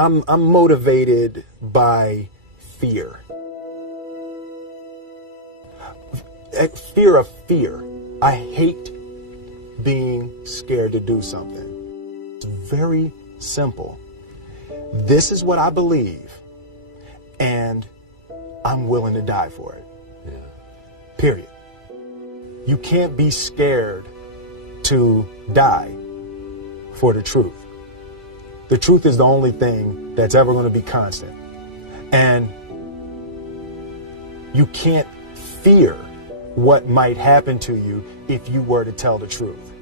I'm motivated by fear. Fear of fear. I hate being scared to do something. It's very simple. This is what I believe, and I'm willing to die for it. Yeah. Period. You can't be scared to die for the truth. The truth is the only thing that's ever going to be constant. And you can't fear what might happen to you if you were to tell the truth.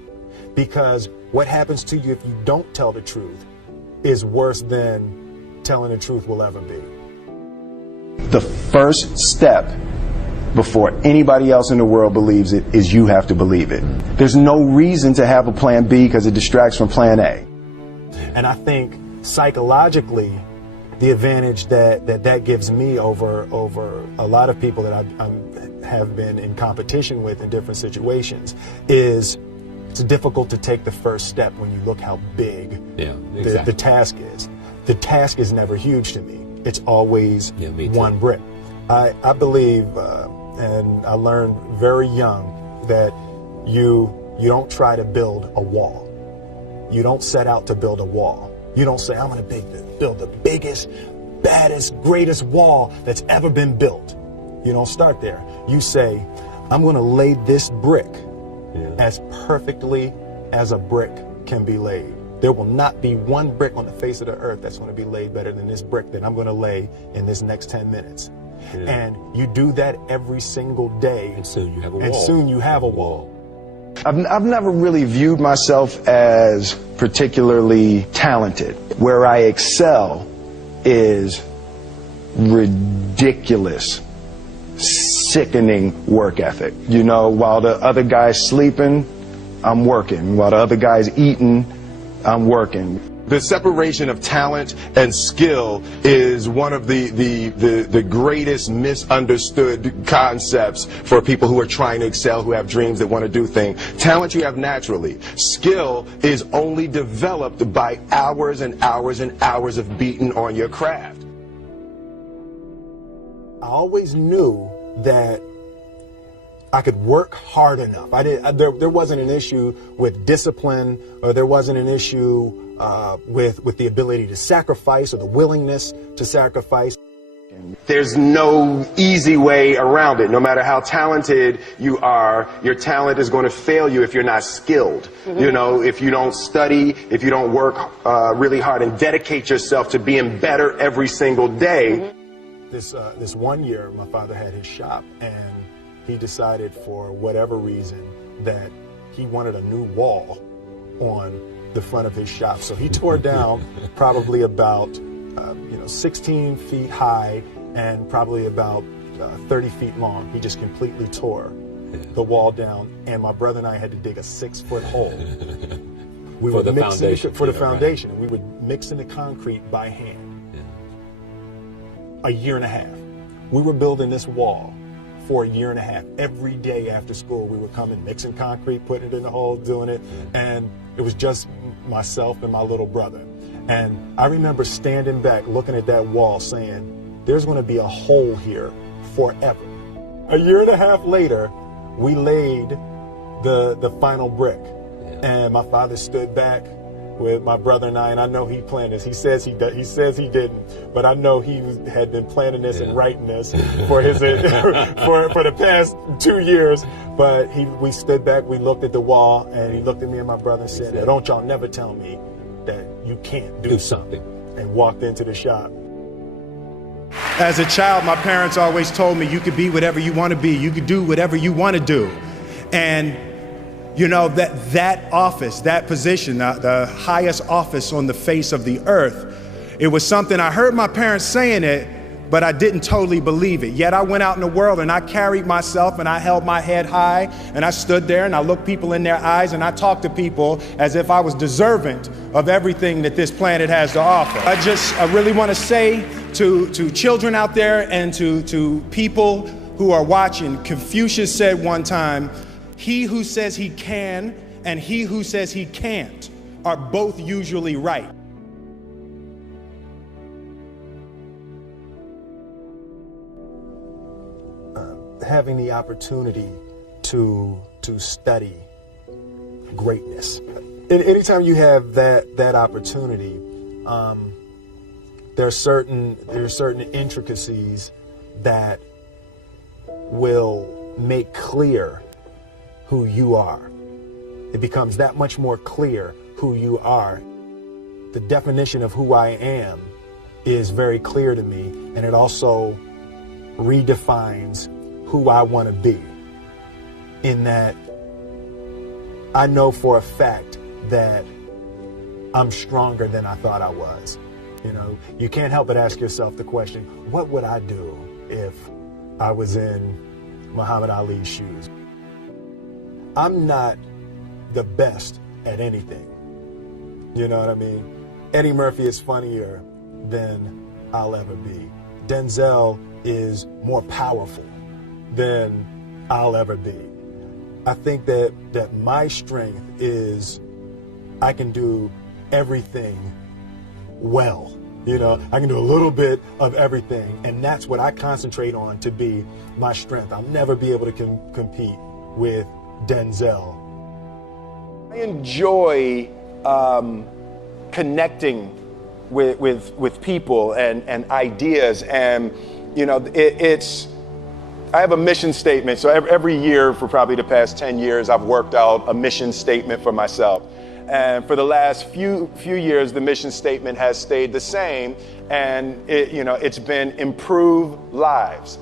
Because what happens to you if you don't tell the truth is worse than telling the truth will ever be. The first step before anybody else in the world believes it is you have to believe it. There's no reason to have a plan B because it distracts from plan A. And I think psychologically, the advantage that gives me over a lot of people that I have been in competition with in different situations is it's difficult to take the first step when you look how big the task is. The task is never huge to me. It's always one brick. I believe, and I learned very young, that you don't try to build a wall. You don't set out to build a wall. You don't say, I'm going to build the biggest, baddest, greatest wall that's ever been built. You don't start there. You say, I'm going to lay this brick as perfectly as a brick can be laid. There will not be one brick on the face of the earth that's going to be laid better than this brick that I'm going to lay in this next 10 minutes. Yeah. And you do that every single day. And soon you have a wall. And soon you have a wall. I've never really viewed myself as particularly talented. Where I excel is ridiculous, sickening work ethic. You know, while the other guy's sleeping, I'm working. While the other guy's eating, I'm working. The separation of talent and skill is one of the greatest misunderstood concepts for people who are trying to excel, who have dreams that want to do things. Talent you have naturally. Skill is only developed by hours and hours and hours of beating on your craft. I always knew that I could work hard enough. There wasn't an issue with discipline, or there wasn't an issue with the ability to sacrifice or the willingness to sacrifice. There's no easy way around it. No matter how talented you are, your talent is going to fail you if you're not skilled. Mm-hmm. You know, if you don't study, if you don't work really hard and dedicate yourself to being better every single day. Mm-hmm. This one year, my father had his shop, and he decided for whatever reason that he wanted a new wall on the front of his shop. So he tore down probably about 16 feet high and probably about 30 feet long. He just completely tore the wall down, and my brother and I had to dig a 6-foot hole. We for the foundation. For the foundation. Right. We would mix in the concrete by hand. A year and a half. We were building this wall for a year and a half. Every day after school, we would come and mixing concrete, putting it in the hole, doing it. And it was just myself and my little brother. And I remember standing back, looking at that wall, saying, there's going to be a hole here forever. A year and a half later, we laid the final brick. And my father stood back with my brother and I know he planned this. He says he didn't, but I know he had been planning this and writing this for his for the past 2 years. But we stood back, we looked at the wall, and he looked at me and my brother and said, "Don't y'all never tell me that you can't do something," and walked into the shop. As a child, my parents always told me you could be whatever you want to be, you could do whatever you want to do. And you know, that office, that position, the highest office on the face of the earth, it was something I heard my parents saying it, but I didn't totally believe it. Yet I went out in the world and I carried myself and I held my head high and I stood there and I looked people in their eyes and I talked to people as if I was deserving of everything that this planet has to offer. I really want to say to children out there and to people who are watching, Confucius said one time, he who says he can and he who says he can't are both usually right. having the opportunity to study greatness. Anytime you have that opportunity, there are certain intricacies that will make clear who you are. It becomes that much more clear who you are. The definition of who I am is very clear to me, and it also redefines who I want to be, in that I know for a fact that I'm stronger than I thought I was. You know, you can't help but ask yourself the question, what would I do if I was in Muhammad Ali's shoes? I'm not the best at anything. You know what I mean? Eddie Murphy is funnier than I'll ever be. Denzel is more powerful than I'll ever be. I think that my strength is I can do everything well. You know, I can do a little bit of everything, and that's what I concentrate on to be my strength. I'll never be able to compete with Denzel. I enjoy connecting with people and ideas, and you know, I have a mission statement. So every year for probably the past 10 years, I've worked out a mission statement for myself. And for the last few years, the mission statement has stayed the same, and it's been improve lives,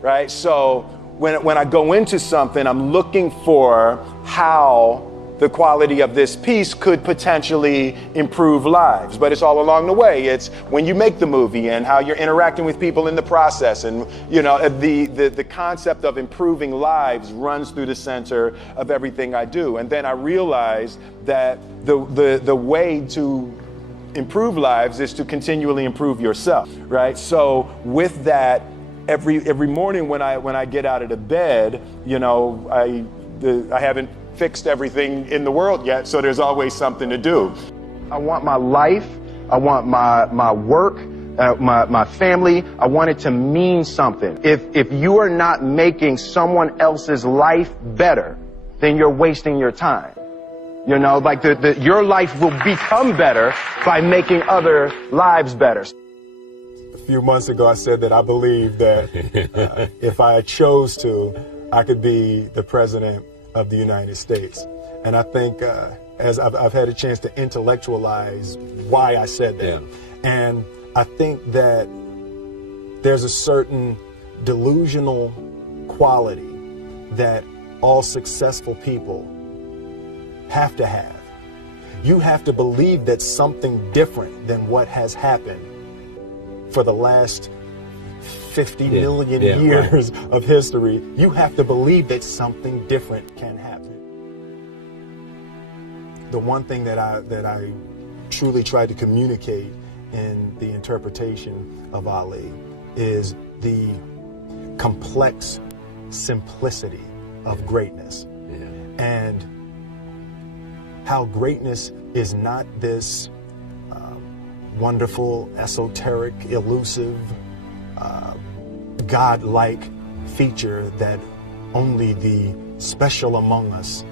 right? So when I go into something, I'm looking for how the quality of this piece could potentially improve lives. But it's all along the way. It's when you make the movie and how you're interacting with people in the process. And the concept of improving lives runs through the center of everything I do. And then I realized that the way to improve lives is to continually improve yourself, right? So with that, every morning when I get out of the bed, I haven't fixed everything in the world yet, so there's always something to do. I want my life, I want my work, my family, I want it to mean something. If you are not making someone else's life better, then you're wasting your time. You know, like your life will become better by making other lives better. A few months ago, I said that I believe that if I chose to, I could be the president of the United States. And I think as I've had a chance to intellectualize why I said that. Yeah. And I think that there's a certain delusional quality that all successful people have to have. You have to believe that something different than what has happened for the last 50 million years of history. You have to believe that something different can happen. The one thing that I truly tried to communicate in the interpretation of Ali is the complex simplicity of greatness. And how greatness is not this wonderful, esoteric, elusive, God-like feature that only the special among us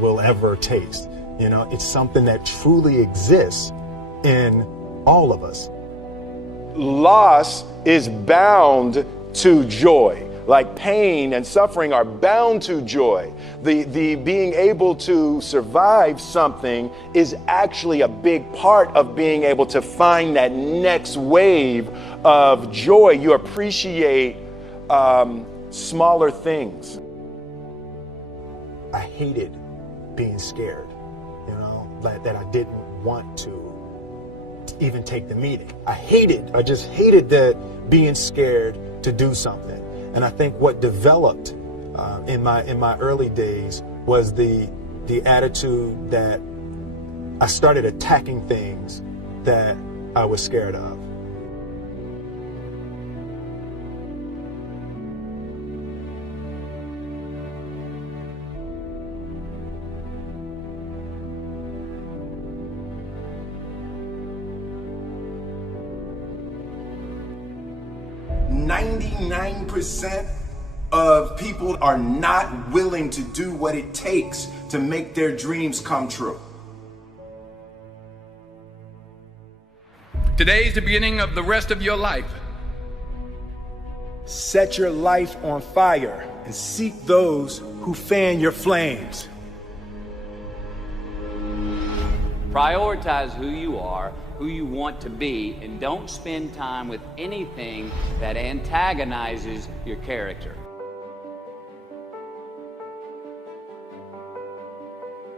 will ever taste. You know, it's something that truly exists in all of us. Loss is bound to joy. Like pain and suffering are bound to joy. The being able to survive something is actually a big part of being able to find that next wave of joy. You appreciate smaller things. I hated being scared, that I didn't want to even take the meeting. I just hated that being scared to do something. And I think what developed in my early days was the attitude that I started attacking things that I was scared of. %99 of people are not willing to do what it takes to make their dreams come true. Today is the beginning of the rest of your life. Set your life on fire and seek those who fan your flames. Prioritize who you are, who you want to be, and don't spend time with anything that antagonizes your character.